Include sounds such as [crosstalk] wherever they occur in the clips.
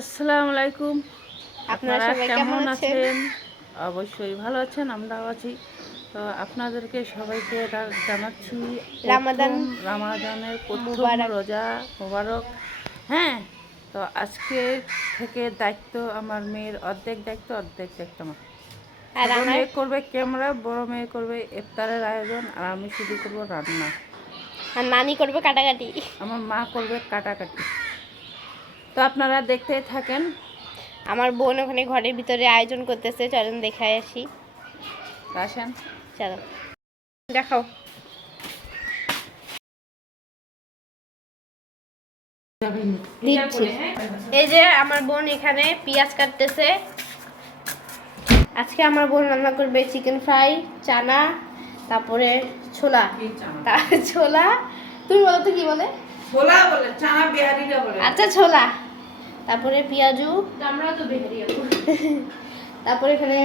আসসালামু আলাইকুম। আপনারা কেমন আছেন? অবশ্যই ভালো আছেন আমরাও আছি। তো আপনাদেরকে সবাইকে জানাচ্ছি রামাদান রামাদানের প্রথম রোজা মোবারক। হ্যাঁ তো আজকে থেকে দায়িত্ব আমার মেয়ের অর্ধেক দায়িত্ব অর্ধেক দায়িত্ব আমার। আমার? মেয়ে করবে ক্যামেরা বড় মেয়ে করবে ইফতারের আয়োজন আর আমি শুধু করব রান্না। আর নানি করবে কাটাকাটি। আমার মা করবে কাটাকাটি। তো আপনারা দেখতেই থাকেন। আমার বোন ওখানে ঘরের ভিতরে আয়োজন করতেছে চলেন দেখাই আসি। আসেন। চলো। দেখাও। দিচ্ছি। এই যে আমার বোন এখানে পেঁয়াজ কাটতেছে। আজকে আমার বোন রান্না করবে চিকেন ফ্রাই চানা তারপরে ছোলা। ছোলা? তুমি বলো তো কি বলে? ছোলা বলে চানা বিহারিটা বলে। আচ্ছা ছোলা। তারপরে পেঁয়াজু। আমরা তো বিহারি [laughs] তারপরে এখানে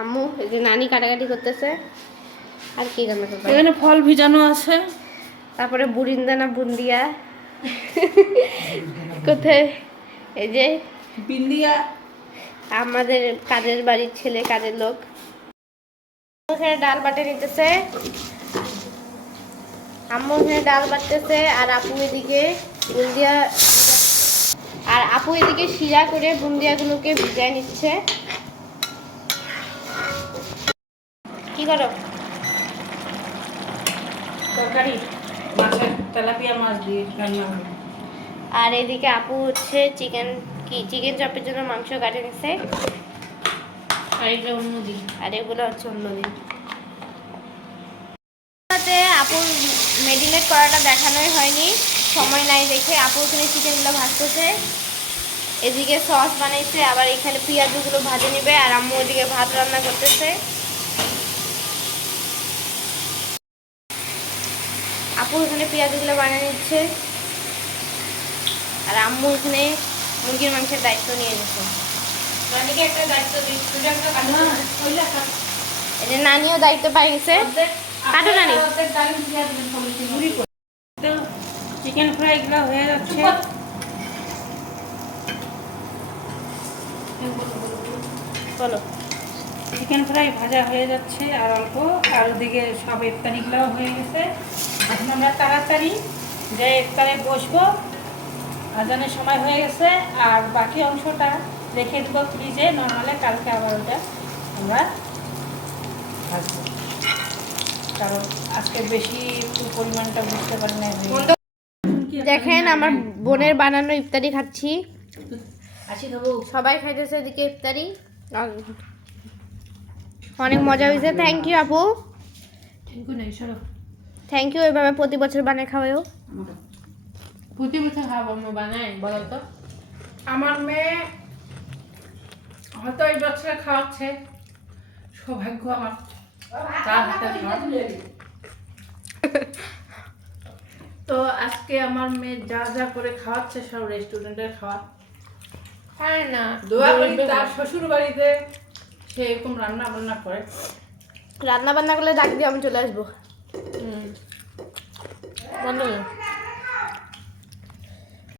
আম্মু এই যে নানি কাটাকাটি করতেছে। আর কি রান্না করবে? এখানে ফল ভিজানো আছে। তারপরে বুরিন্দানা বুন্দিয়া। কোথায়? এই যে বিন্দিয়া। আমাদের কাজের বাড়ির ছেলে কাজের লোক। ওখানে ডাল বাটে নিতেছে। আম্মু ওখানে ডাল বাটতেছে আর আপু এদিকে বুন্দিয়া আর আপু এদিকে শিরা করে বুন্দিয়াগুলোকে ভিজায় নিচ্ছে। কি করো? তরকারি মাছের তেলাপিয়া মাছ দিয়ে রান্না আর এদিকে আপু হচ্ছে চিকেন কি চিকেন চপের জন্য মাংস কাটে নিচ্ছে আর অন্যদিন আর এগুলো হচ্ছে অন্যদিন আপুর মেডিনেট করাটা দেখানোই হয়নি। সময় নাই দেখে আপু ওখানে চিকেনগুলো ভাজতেছে। এদিকে সস বানাইছে আবার এখানে পেঁয়াজগুলো ভাজে নেবে আর আম্মু ওদিকে ভাত রান্না করতেছে। আপু এখানে পেঁয়াজগুলো বানিয়ে নিচ্ছে। আর আম্মু এখানে মুরগির মাংসের দায়িত্ব নিয়ে নিচ্ছে এই যে নানিও দায়িত্ব পাই গেছে। কাটো নানি। চিকেন ফ্রাই গুলো হয়ে যাচ্ছে। বলো চিকেন ফ্রাই ভাজা হয়ে যাচ্ছে আর অল্প। আর ওদিকে সব ইফতারিগুলোও হয়ে গেছে। এখন আমরা তাড়াতাড়ি যে ইফতারে বসবো, আজানের সময় হয়ে গেছে। আর বাকি অংশটা রেখে দেবো ফ্রিজে নর্মালে কালকে আবার ওটা আমরা ভাজবো। কারণ আজকে বেশি পরিমাণটা বুঝতে পারি না। দেখেন আমার বোনের বানানো ইফতারি খাচ্ছি। সবাই খাইতেছে এদিকে ইফতারি। অনেক মজা হয়েছে থ্যাংক ইউ আপু। থ্যাংক ইউ এভাবে প্রতি বছর বানিয়ে খাওয়াও প্রতি বছর খাব বানাই বলো তো। আমার মেয়ে হয়তো এই বছরে খাওয়াচ্ছে। সৌভাগ্য আমার। তার হাতে খাওয়া। তো আজকে আমার মেয়ে যা যা করে খাওয়াচ্ছে সব রেস্টুরেন্টের খাওয়া। হ্যাঁ না। দোয়া করি তার শ্বশুর বাড়িতে সে এরকম রান্না বান্না করে। রান্না বান্না করলে ডাক দিয়ে আমি চলে আসব। বন্ধ করো।